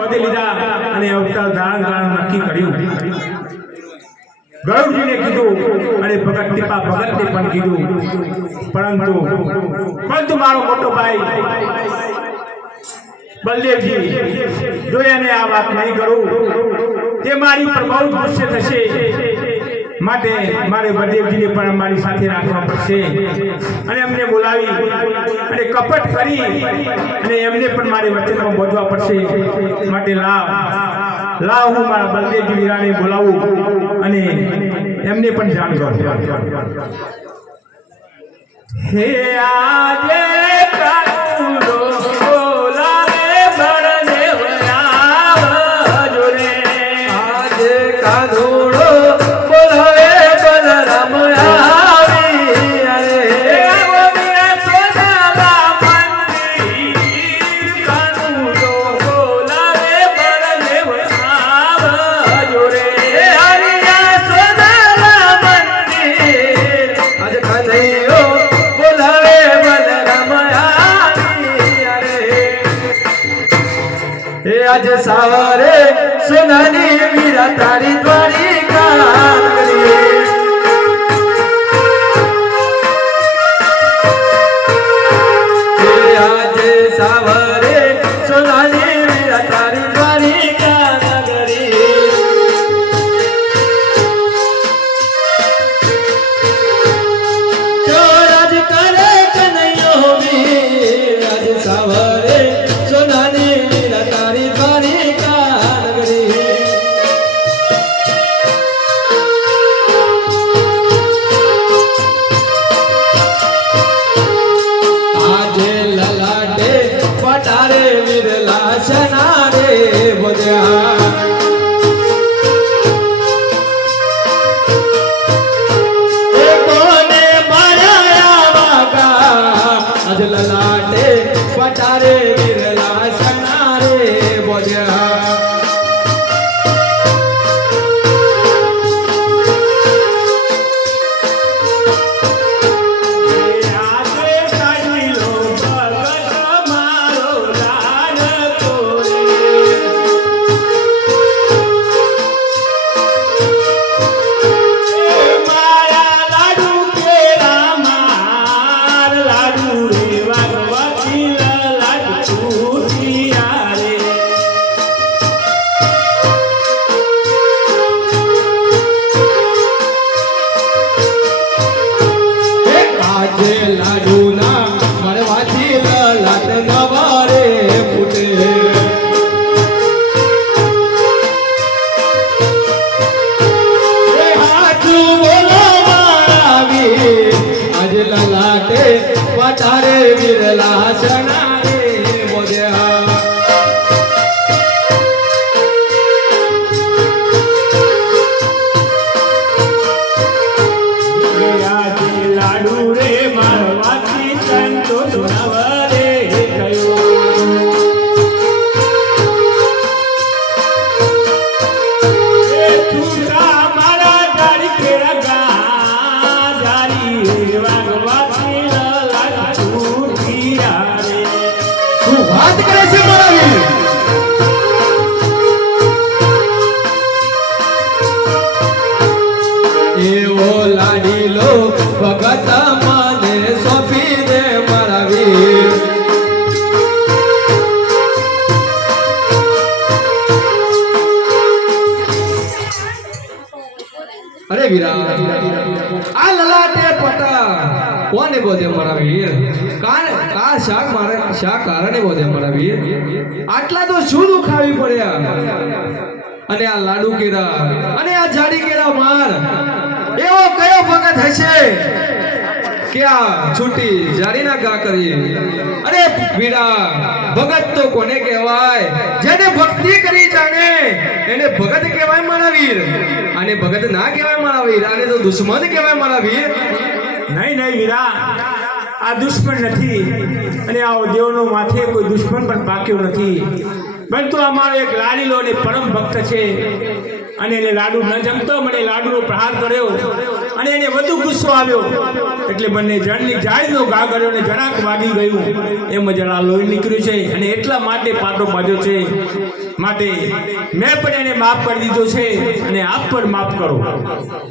પદે લીધા અને અવતાર ધારણ ધારણ નક્કી કર્યું. ગરુડજીને કીધું અને ભગત ટીપા ભગતને પણ કીધું, પરંતુ મારો મોટો ભાઈ બલદેવજી જો એને આ વાત નહીં કરું તે મારી પર બહુ ગુસ્સે થશે, માટે મારે બલદેવજીને પણ મારી સાથે રાખવા પડશે અને એમને બોલાવી અને કપટ કરી અને એમને પણ મારી વચનમાં બોધવા પડશે. માટે લાવ હું મારા બલદેવજી વીરાને બોલાવું અને એમને પણ જાણ કરું. હે આજે કાનુડો બોલાવે બળદેવ આવજો રે, આજે કાનુડો બોલાવે બલરામ આવી અરે કાનુડો બોલાવે બળદેવ આવજો રે. आज सारे सुनानी वीरा तारी द्वारिका आज सावरे सुनानी वीरा तारी द्वारिका नगरी. आज करे कन्हैया वीर आज सावरे सुनानी ललाटे पटारे विरला सनारे बोझा पटारे विरला सनारे बोझा लाडू रे मारवाती संतो सुनावरे कयो छूटा मारा जारी के रगा जारी वागवाती बात करे से मारावी एवो लाडीलो भगत माने सोपी दे मारावी अरे वीरा आ ललाटे पटा कोने बोधे मारा वीर का शाक मारे शाक कारणे बोधे मारा वीर आटला तो શું દુખાવી પડ્યા અને આ લાડુ કેરા અને આ જાડી કેરા માર એવો કયો ભગત હશે કે આ છૂટી જાડીના ગા કરીએ. અરે વીરા ભગત તો કોને કહેવાય જેને ભક્તિ કરી જાણે એને ભગત કહેવાય મારા વીર, અને ભગત ના કહેવાય મારા વીર, આને તો દુશ્મન કહેવાય મારા વીર. નહીં વીરા, આ દુશ્મન નથી અને આ દેવનો માથે કોઈ દુશ્મન પણ પાક્યો નથી, પરંતુ અમારો એક લાડીલો અને પરમ ભક્ત છે અને એને લાડુ ન જમતો મને લાડુનો પ્રહાર કર્યો અને એને વધુ ગુસ્સો આવ્યો એટલે બંને જણની જાળીનો ઘા કર્યો અને જરાક વાગી ગયું એમ જરા લોહી નીકળ્યું છે અને એટલા માટે પાટો બાંધ્યો છે. માટે મેં પણ એને માફ કરી દીધો છે અને આપ પણ માફ કરો.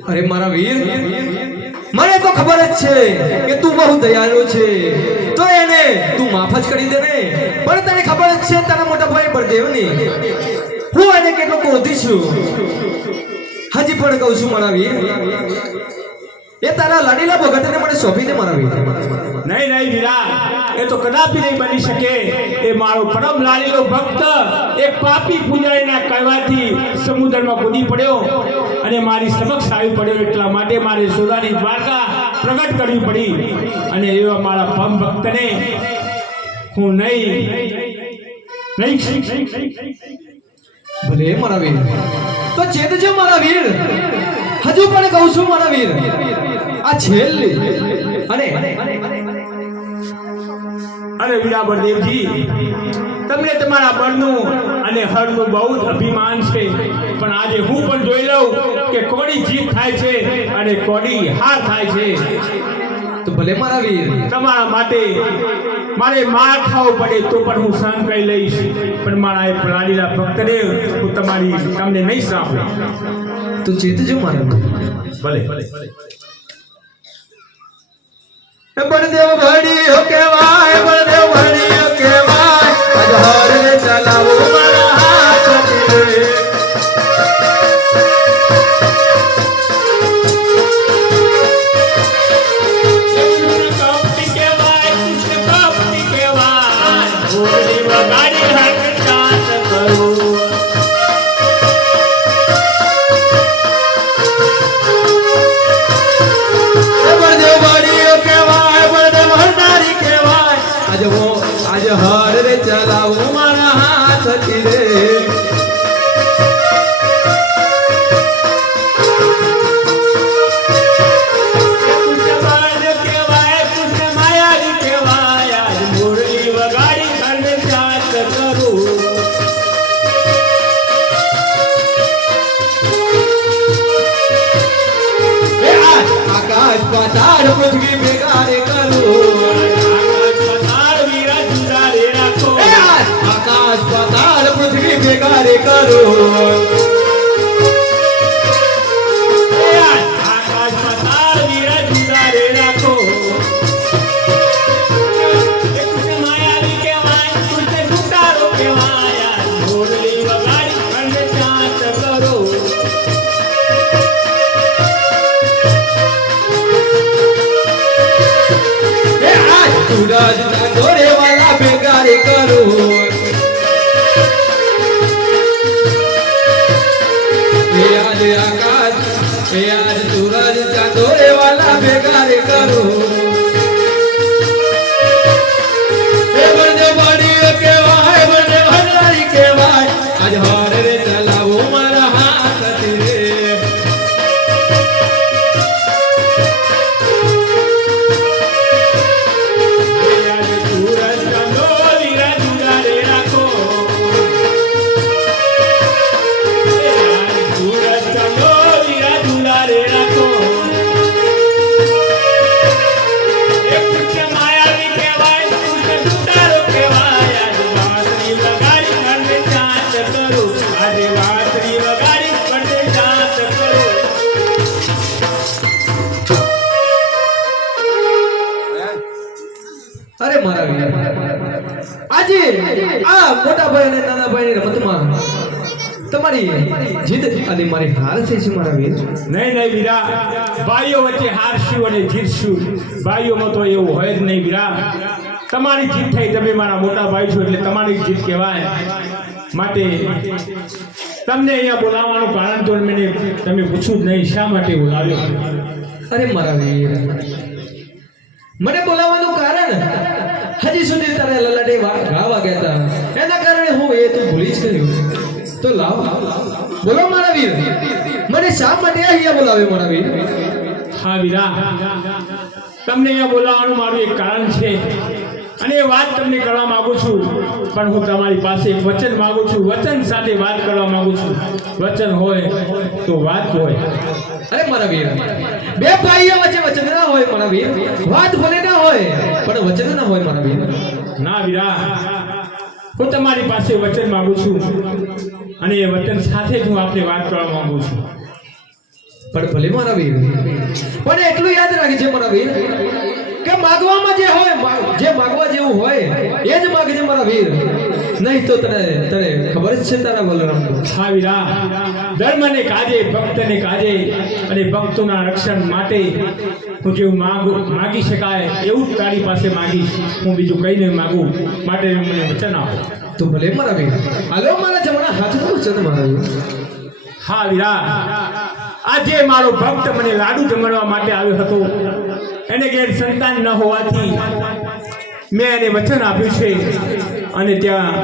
અરે મારા વીર, મને તો ખબર જ છે કે તું બહુ દયાળુ છે, તો એને તું માફ જ કરી દે ને. પણ તને ખબર જ છે તારા મોટા ભાઈ બળદેવની હું એને કેટલો ક્રોધી છું. હજી પણ કહું છું મારા વીર, એ તારા લાડીલા ભગતને મને સોંપી દે મારા વીર. નહીં નહીં વીરા, એ તો કદાપી નહીં બની શકે. એ મારો પરમ લાડીલો ભક્ત એક પાપી પૂજારીના કહેવાથી સમુદ્રમાં કૂદી પડ્યો અને મારી સમક્ષ આવી પડ્યો. એટલા માટે મારે સોદાની દ્વારકા પ્રગટ કરવી પડી અને એવા મારા પરમ ભક્તને હું નહીં. ભલે મારા વીર, તો ચેતજો મારા વીર. હજુ પણ કહું છું મારા વીર, આ છેલ્લી અને વીરા બળદેવજી, તમને તમારા બળનું અને હળનું બહુ જ અભિમાન છે. પણ આજે હું પણ જોઈ લઉં કે કોની જીત થાય છે અને કોની હાર થાય છે. તો ભલે મારા વીર, તમારા માટે મારે માર ખાવું પડે તો પણ હું સહન કરી લઈશ. પણ મારા એ લાડીલા ભક્તને હું તમને નહીં સાંભળું. તો ચેતજો મારા વીર. ભલે બળદેવ ભણીઓ કહેવાય, બળદેવ ભણીઓ કહેવાય, અજહરને ચલાવો મારા હાથથી રે. અજહર રે ચલાવો મારા હાથથી રે. આકાશ પાતાળ પૃથ્વી ભેગા રે કરું. આકાશ પાતાળ પૃથ્વી ભેગા રે કરો. આકાશ પાતાળ વીરા જુદા રે રાખો. કૃષ્ણ માયાવી કહેવાય, કૃષ્ણ ટુટારો કહેવાય. મોરલી વગાડી ખંડ શાંત કરો. સૂરજ દોરે વાલા ભેગા રે કરો. આજ આકાશ આજ સૂરજ ચાંદોરે વાલા ભેગા રે કરો. બળદેવ ભણીઓ કહેવાય, બળદેવ ભંડારી કહેવાય, આજ હર રે ચલાવો મારા હાથથી રે. સૂરજ ચાંદો વીરા જુદા રે રાખો. સૂરજ ચાંદો વીરા જુદા રે રાખો. કૃષ્ણ માયાવી કહેવાય, કૃષ્ણ ટુટારો કહેવાય. આજે વાંસળી વગાડી ખંડ શાંત કરો. આજે વાંસળી વગાડી ખંડ શાંત કરો. અરે મારા વીર, આજે આ મોટા ભાઈ અને નાના ભાઈની રમતમાં તમારી જીત અને મારી હાર થઈ છે મારા વીર. નહીં નહીં વીરા, ભાઈઓ વચ્ચે હારશું અને જીતશું. ભાઈઓમાં તો એવું હોય જ નહીં વીરા. તમારી જીત થઈ, તમે મારા મોટા ભાઈ છો એટલે તમારી જીત કહેવાય. માટે તમને અહીંયા બોલાવવાનું કારણ તો તમે પૂછ્યું જ નહીં, શા માટે બોલાવ્યો. અરે મારા વીર, મને બોલાવવાનું કારણ હજી સુધી તારે લલાટે ગાવા ગયા હતા, એના કારણે હું એ તું ભૂલી જ ગયું. તો લાવ બોલો મારા વીર, મને શા માટે અહીંયા બોલાવ્યો મારા વીર? હા વીરા, તમને અહીંયા બોલાવવાનું મારું એક કારણ છે અને એ વાત તમને કરવા માંગુ છું. પણ હું તમારી પાસે એક વચન માંગુ છું. વચન સાથે વાત કરવા માંગુ છું. વચન હોય તો વાત હોય. અરે મારા વીર, બે ભાઈઓ વચ્ચે વચન ના હોય મારા વીર. વાત ભલે ના હોય પણ વચન ના હોય મારા વીર. ના વીરા, હું તમારી પાસે વચન માંગુ છું અને એ વચન સાથે જ હું આપને વાત કરવા માંગુ છું. પણ ભલે મારા વીર, પણ એટલું યાદ રાખજે મારા વીર કે માગવામાં જે હોય, જે માગવા જેવું હોય એ જ માગજે મારા વીર. નહીં તો તને ખબર જ છે તારા બલરામ. હા વીરા, ધર્મને કાજે, ભક્તને કાજે અને ભક્તોના રક્ષણ માટે હું જેવું માગી શકાય એવું જ તારી પાસે માગીશ. હું બીજું કંઈ નહીં માગું. માટે મને વચન આપો. તો ભલે મારા વીર, હાલો મારા જમણા હાથનું વચન મારા વીર. હા વીરા, આજે મારો ભક્ત મને લાડુ જમાડવા માટે આવ્યો હતો. એને ઘેર સંતાન ન હોવાથી મેં એને વચન આપ્યું છે અને ત્યાં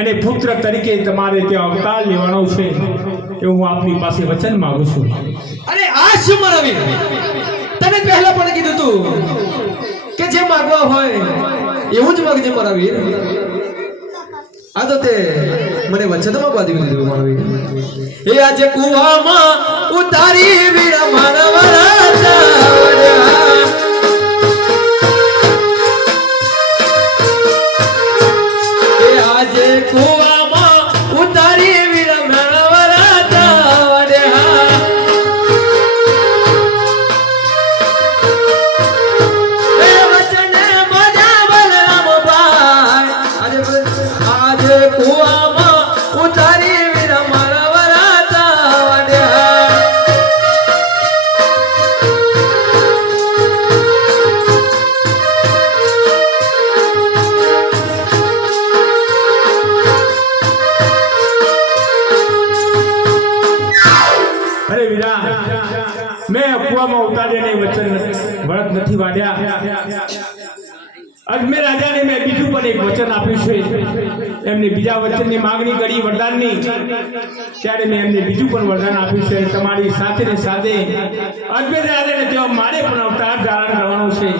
એને પુત્ર તરીકે તમારે ત્યાં અવતાર લેવાનો છે એ હું આપની પાસે વચન માંગુ છું. અરે આ શું મારા વીર, તને પહેલા પણ કીધું તું કે જે માગવા હોય એવું જ માગજે મારા વીર. આ તો તે મને વચનમાં બાંધી દીધું મારા વીર. એ આજે કુવામાં ઉતારી વીરા મારા વરાજા, એ આજે કુવામાં ઉતારી વીરા મારા વરાજા. એ વચને મજા બલરામ ભાઈ, આજે કુવામાં ઉતારી વીરા મારા વરાજા. અરે વીરા, મેં કુવામાં ઉતારીને વચન વળત નથી વાળ્યા. અજમેર રાજાને મેં બીજું પણ એક વચન આપ્યું છે. એમને બીજા વચનની માંગણી કરી વરદાનની, ત્યારે મેં એમને બીજું પણ વરદાન આપ્યું છે. તમારી સાથે ને સાથે અજમેર રાજાને તેઓ મારે પણ અવતાર ધારણ કરવાનો છે.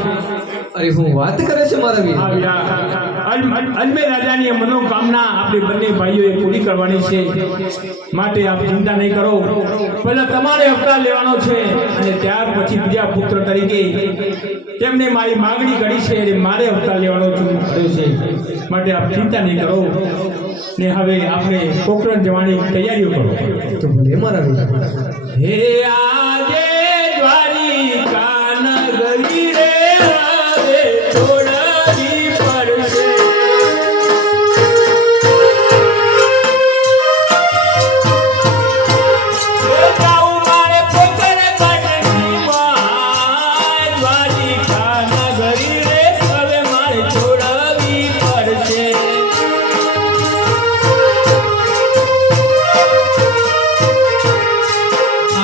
અરે હું વાત કરે છે મારા વીર. હા વીરા, અજમેર રાજાની મનોકામના આપણે બંને ભાઈઓએ પૂરી કરવાની છે. માટે આપ ચિંતા નહીં કરો. પહેલા તમારે અવતાર લેવાનો છે અને ત્યાર પછી બીજા પુત્ર તરીકે તેમને મારી માંગણી કરી છે અને મારે અવતાર લેવાનો કર્યો છે. માટે આપ ચિંતા નહીં કરો ને હવે આપણે પોખરણ જવાની તૈયારીઓ કરો. તો ભલે મારા વીર. હે આજે દ્વારિકા નગરી રે હવે છોડવી પડશે. જાઉં મારે પોકર કાઢણીમાં, દ્વારિકા નગરી રે હવે મારે છોડવી પડશે.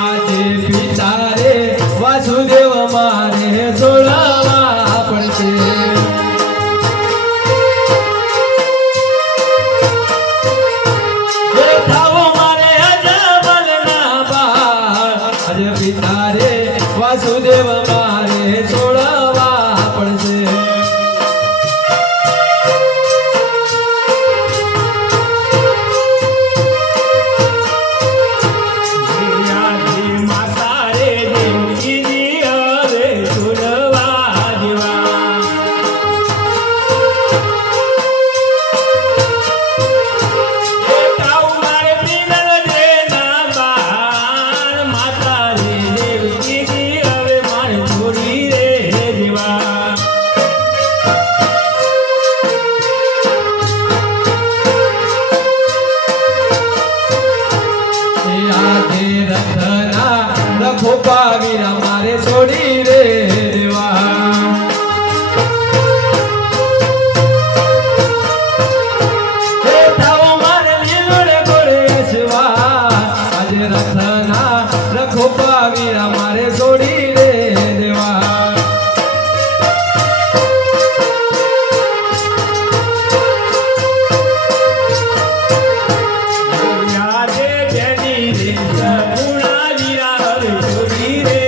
આજે પિતા રે વાસુદેવ મારે છોડાવવા પડશે. એ થાવો મારે અજમલના બાળ, આજે પિતા રે વાસુદેવ મારે છોડાવવા પડશે. આજે માતા રે દેવકીજી હવે છોડવા દેવા. એ તાવ મારે પીનલ રે ના બાળ, માતા રે દેવકીજી હવે મારે છોડી રે દેવા. એ આજે રથના રખો પાવીરા મારે છોડી રે દેવા. એ થાવો મારે લીલોડે ગોળે અસવા, આજે રથના રખો પાવીરા મારે છોડી રે દેવા. આજે જેની રે સગુણા વીરા હવે છોડી રે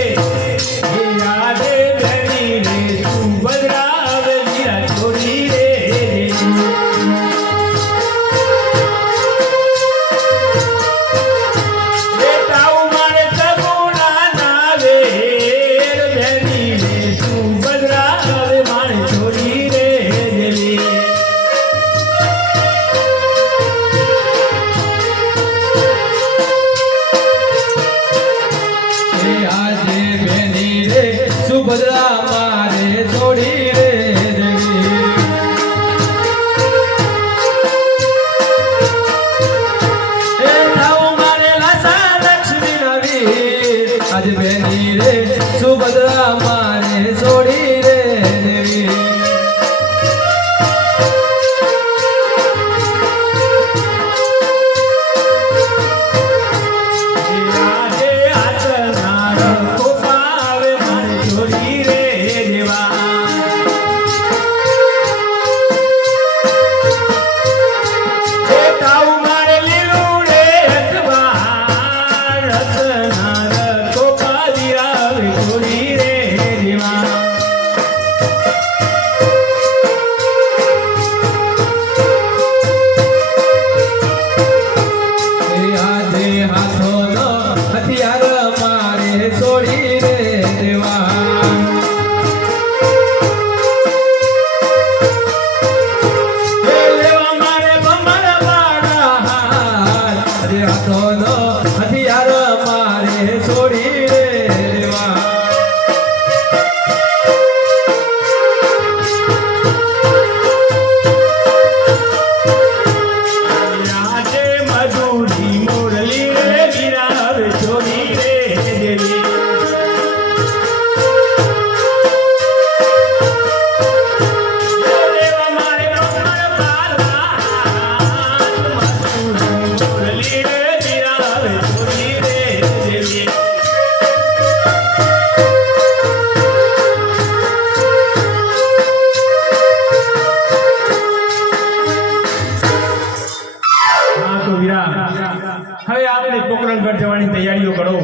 હવે આપણે પોકરણગઢ જવાની તૈયારીઓ કરો.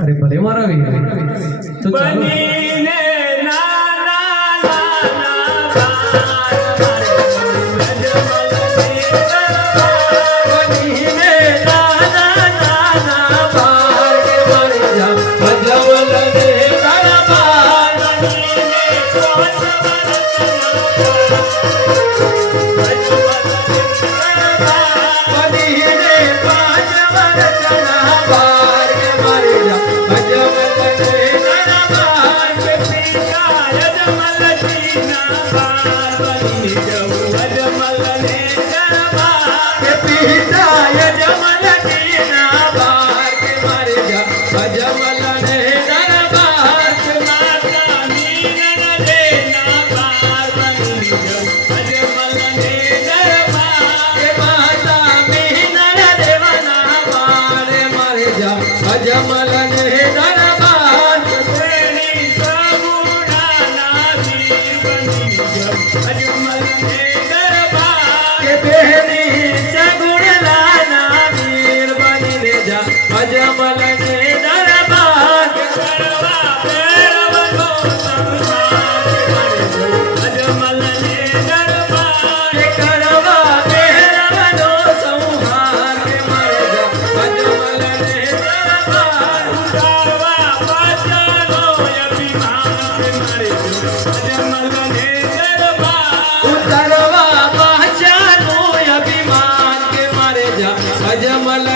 અરે ભલે મારા વીર તો ચાલો બનીને નાના નાના બાર બનીને નાના નાના બાર કે મારે જામ ભજવલ રે દરબાર બનીને કોચ બનીને પાંચ વર્ષના બાર કે મારે જામ ભજવલ રે દરબાર કે પિતા યજમલજીના બાર બની જવું અજમલ ને દરબાર કે પિતા યજમલજીના બાર કે મારે જામ અજમલ ને દરબાર કે માતા મીનન દેના બાર બની જવું અજમલ ને દરબાર કે માતા મીનન દેવાના બાર મારે જામ અજમલ ને દરબાર કે તેની સગુણાના વીર બની જવું અજમલ ને દરબાર કે બેની સગુણાના વીર બનીને જા અજમલ ને દરબાર કે કરવા ભેળવનો સંસાર કે મારે જવું અજમલ ને દરબાર કે કરવા ભેળવનો સંહાર કે મારે જવું અજમલ ને દરબાર ઉતારવા પાછળનો અભિમાન કે મારે જવું અજમલ ને દરબાર ઉતારવા પાછળનો અભિમાન કે મારે જા અજમલ